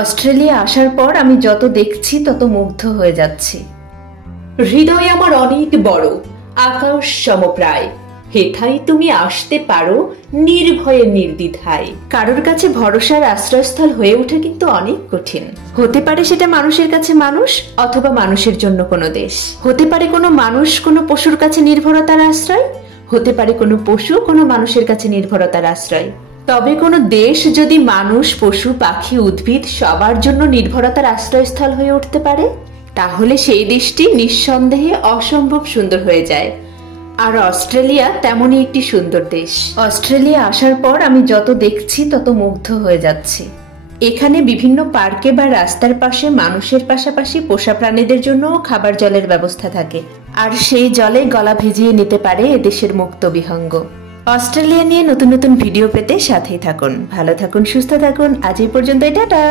Australia আসার পর আমি যত দেখছি তত মুগ্ধ হয়ে যাচ্ছি। হৃদয় আমার অনেক বড়, আকাশ সমপ্রায়, হেথায় তুমি আসতে পারো নির্ভয়ে নির্দ্বিধায়। কারোর কাছে ভরসার আশ্রয়স্থল হয়ে ওঠা কিন্তু অনেক কঠিন। হতে পারে সেটা মানুষের কাছে মানুষ, অথবা মানুষের জন্য কোনো দেশ। হতে পারে কোনো মানুষ কোনো পশুর কাছে নির্ভরতার আশ্রয়, হতে পারে কোনো পশু কোনো মানুষের কাছে নির্ভরতার আশ্রয়। তবে কোনো দেশ যদি মানুষ, পশু, পাখি, উদ্ভিদ সবার জন্য নির্ভরতার আশ্রয়স্থল হয়ে উঠতে পারে, তাহলে সেই দেশটি নিঃসন্দেহে অসম্ভব সুন্দর হয়ে যায়। আর অস্ট্রেলিয়া তেমনই একটি সুন্দর দেশ। অস্ট্রেলিয়া আসার পর আমি যত দেখছি তত মুগ্ধ হয়ে যাচ্ছি। এখানে বিভিন্ন পার্কে বা রাস্তার পাশে মানুষের পাশাপাশি পোষা প্রাণীদের জন্য খাবার জলের ব্যবস্থা থাকে, আর সেই জলে গলা ভিজিয়ে নিতে পারে এদেশের মুক্ত বিহঙ্গ। অস্ট্রেলিয়া নিয়ে নতুন নতুন ভিডিও পেতে সাথেই থাকুন। ভালো থাকুন, সুস্থ থাকুন। আজ এই পর্যন্তই, টাটা।